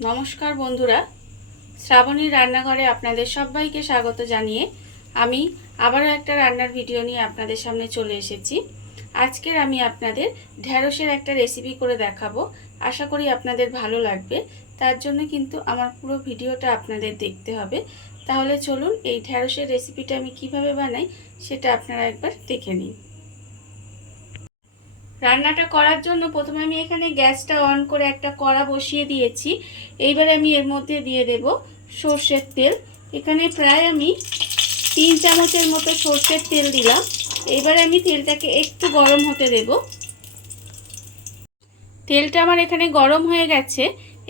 নমস্কার বন্ধুরা, শ্রাবণীর রান্নাঘরে আপনাদের সবাইকে স্বাগত জানিয়ে আমি আবারও একটা রান্নার ভিডিও নিয়ে আপনাদের সামনে চলে এসেছি। আজকের আমি আপনাদের ঢ্যাঁড়সের একটা রেসিপি করে দেখাবো। আশা করি আপনাদের ভালো লাগবে। তার জন্য কিন্তু আমার পুরো ভিডিওটা আপনাদের দেখতে হবে। তাহলে চলুন এই ঢ্যাঁড়সের রেসিপিটা আমি কিভাবে বানাই সেটা আপনারা একবার দেখে নিন। রান্নাটা করার জন্য প্রথমে আমি এখানে গ্যাসটা অন করে একটা কড়া বসিয়ে দিয়েছি। এইবারে আমি এর মধ্যে দিয়ে দেব সর্ষের তেল। এখানে প্রায় আমি 3 চামচের মতো সর্ষের তেল দিলাম। এইবারে আমি তেলটাকে একটু গরম হতে দেব। তেলটা আমার এখানে গরম হয়ে গেছে।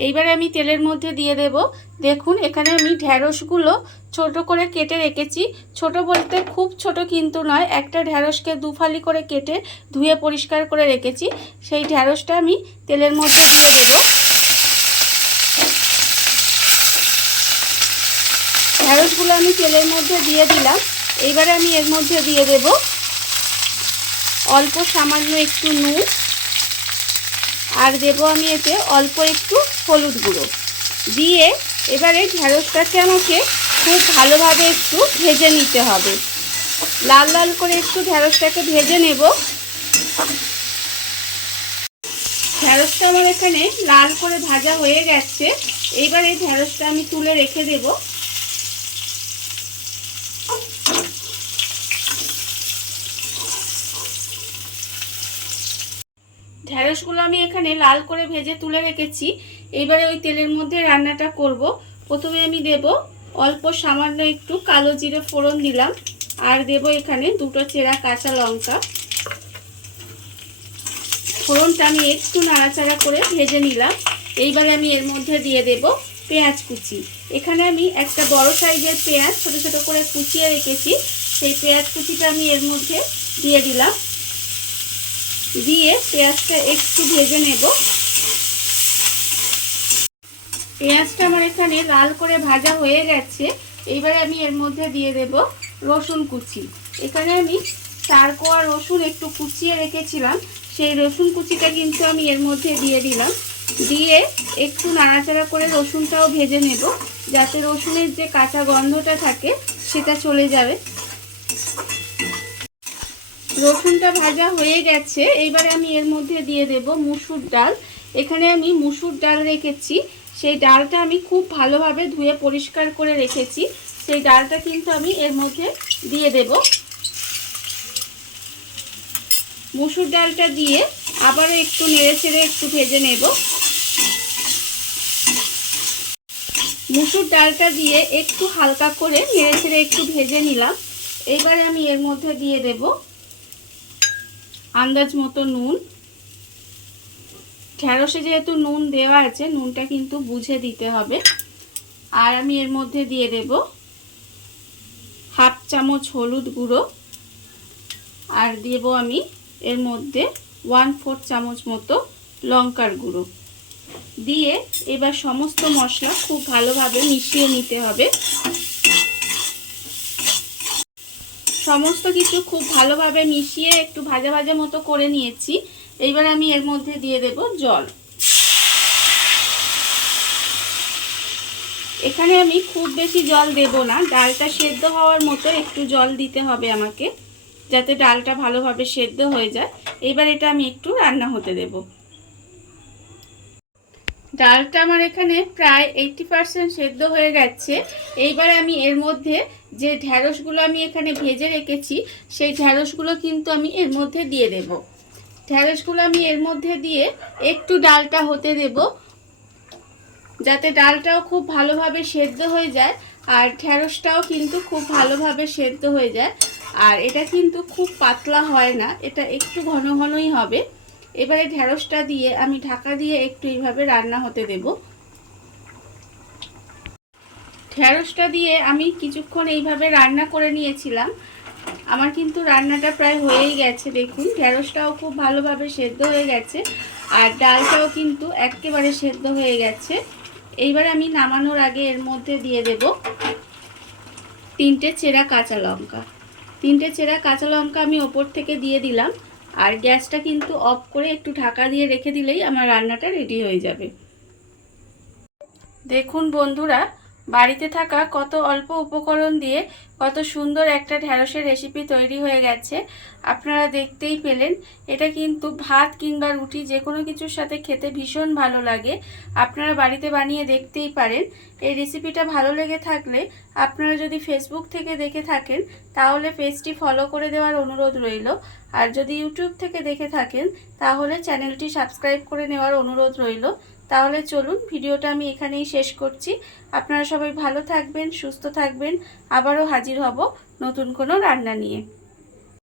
এইবারে আমি তেলের মধ্যে দিয়ে দেব, দেখুন এখানে আমি ঢ্যাঁড়সগুলো ছোট করে কেটে রেখেছি। ছোট বলতে খুব ছোট কিন্তু নয়, একটা ঢ্যাঁড়সকে দুফালি করে কেটে ধুয়ে পরিষ্কার করে রেখেছি। সেই ঢ্যাঁড়সটা আমি তেলের মধ্যে দিয়ে দেব। ঢ্যাঁড়সগুলো আমি তেলের মধ্যে দিয়ে দিলাম। এইবারে আমি এর মধ্যে দিয়ে দেব অল্প সামান্য একটু নুন, আর দেব আমি এতে অল্প একটু হলুদ গুঁড়ো দিয়ে এবারে ঢ্যাঁড়সটাকে আমাকে খুব ভালোভাবে একটু ভেজে নিতে হবে। লাল লাল করে একটু ঢ্যাঁড়সটাকে ভেজে নেব। ঢ্যাঁড়সটা আমার এখানে লাল করে ভাজা হয়ে গেছে। এইবার এই ঢ্যাঁড়সটা আমি তুলে রেখে দেব। ঢ্যাঁড়সগুলো আমি এখানে লাল করে ভেজে তুলে রেখেছি। এইবারে ওই তেলের মধ্যে রান্নাটা করব। প্রথমে আমি দেব অল্প সামান্য একটু কালো জিরে ফোড়ন দিলাম, আর দেব এখানে 2টো চেরা কাঁচা লঙ্কা। ফোড়নটা আমি একটু নাড়াচাড়া করে ভেজে নিলাম। এইবারে আমি এর মধ্যে দিয়ে দেব পেঁয়াজ কুচি। এখানে আমি একটা বড় সাইজের পেঁয়াজ ছোট ছোট করে কুচিয়ে রেখেছি। সেই পেঁয়াজ কুচিটা আমি এর মধ্যে দিয়ে দিলাম। দিয়ে পেঁয়াজটা একটু ভেজে নেব। পেঁয়াজটা আমার এখানে লাল করে ভাজা হয়ে গেছে। এইবারে আমি এর মধ্যে দিয়ে দেব রসুন কুচি। এখানে আমি 4 কোয়া রসুন একটু কুচিয়ে রেখেছিলাম, সেই রসুন কুচিটা কিন্তু আমি এর মধ্যে দিয়ে দিলাম। দিয়ে একটু নাড়াচাড়া করে রসুনটাও ভেজে নেব, যাতে রসুনের যে কাঁচা গন্ধটা থাকে সেটা চলে যাবে। রসুনটা ভাজা হয়ে গেছে। এইবারে আমি এর মধ্যে দিয়ে দেব মুসুর ডাল। এখানে আমি মুসুর ডাল রেখেছি, সেই ডালটা আমি খুব ভালোভাবে ধুয়ে পরিষ্কার করে রেখেছি। সেই ডালটা কিন্তু আমি এর মধ্যে দিয়ে দেব। মুসুর ডালটা দিয়ে আবারও একটু নেড়েচেড়ে একটু ভেজে নেব। মুসুর ডালটা দিয়ে একটু হালকা করে নেড়েচেড়ে একটু ভেজে নিলাম। এইবারে আমি এর মধ্যে দিয়ে দেব আন্দাজ মতো নুন। ঢ্যাঁড়সে যেহেতু নুন দেওয়া আছে, নুনটা কিন্তু বুঝে দিতে হবে। আর আমি এর মধ্যে দিয়ে দেব 1/2 চামচ হলুদ গুঁড়ো, আর দেব আমি এর মধ্যে 1/4 চামচ মতো লঙ্কার গুঁড়ো। দিয়ে এবার সমস্ত মশলা খুব ভালোভাবে মিশিয়ে নিতে হবে। সমস্ত কিছু খুব ভালোভাবে মিশিয়ে একটু ভাজা ভাজা মতো করে নিয়েছি। এইবার আমি এর মধ্যে দিয়ে দেব জল। এখানে আমি খুব বেশি জল দেব না, ডালটা সেদ্ধ হওয়ার মতো একটু জল দিতে হবে আমাকে, যাতে ডালটা ভালোভাবে সেদ্ধ হয়ে যায়। এবার এটা আমি একটু রান্না হতে দেব। ডালটা আমার এখানে প্রায় 80% সেদ্ধ হয়ে গেছে। এইবারে আমি এর মধ্যে যে ঢ্যাঁড়সগুলো আমি এখানে ভেজে রেখেছি, সেই ঢ্যাঁড়সগুলো কিন্তু আমি এর মধ্যে দিয়ে দেব। ঢ্যাঁড়সগুলো আমি এর মধ্যে দিয়ে একটু ডালটা হতে দেব, যাতে ডালটাও খুব ভালোভাবে সেদ্ধ হয়ে যায় আর ঢ্যাঁড়সটাও কিন্তু খুব ভালোভাবে সেদ্ধ হয়ে যায়। আর এটা কিন্তু খুব পাতলা হয় না, এটা একটু ঘন ঘনই হবে। এবারে ঢ্যাঁড়সটা দিয়ে আমি ঢাকা দিয়ে একটু এইভাবে রান্না হতে দেব। ঢ্যাঁড়সটা দিয়ে আমি কিছুক্ষণ এইভাবে রান্না করে নিয়েছিলাম। আমার কিন্তু রান্নাটা প্রায় হয়েই গেছে। দেখুন ঢ্যাঁড়সটাও খুব ভালোভাবে সেদ্ধ হয়ে গেছে আর ডালটাও কিন্তু একেবারে সেদ্ধ হয়ে গেছে। এইবার আমি নামানোর আগে এর মধ্যে দিয়ে দেব 3টে চেরা কাঁচা লঙ্কা। 3টে চেরা কাঁচা লঙ্কা আমি ওপর থেকে দিয়ে দিলাম। আর গ্যাসটা কিন্তু অফ করে একটু ঢাকা দিয়ে রেখে দিলেই আমার রান্নাটা রেডি হয়ে যাবে। দেখুন বন্ধুরা, বাড়িতে থাকা কত অল্প উপকরণ দিয়ে কত সুন্দর একটা ঢ্যাঁড়সের রেসিপি তৈরি হয়ে গেছে। আপনারা দেখতেই পেলেন। এটা কিন্তু ভাত কিংবা রুটি যে কোনো কিছুর সাথে খেতে ভীষণ ভালো লাগে। আপনারা বাড়িতে বানিয়ে দেখতেই পারেন। এই রেসিপিটা ভালো লেগে থাকলে আপনারা যদি ফেসবুক থেকে দেখে থাকেন তাহলে পেজটি ফলো করে দেওয়ার অনুরোধ রইল। আর যদি ইউটিউব থেকে দেখে থাকেন তাহলে চ্যানেলটি সাবস্ক্রাইব করে নেওয়ার অনুরোধ রইল। তাহলে চলুন, ভিডিওটা আমি এখানেই শেষ করছি। আপনারা সবাই ভালো থাকবেন, সুস্থ থাকবেন। আবারও হাজির হব নতুন কোনো রান্না নিয়ে।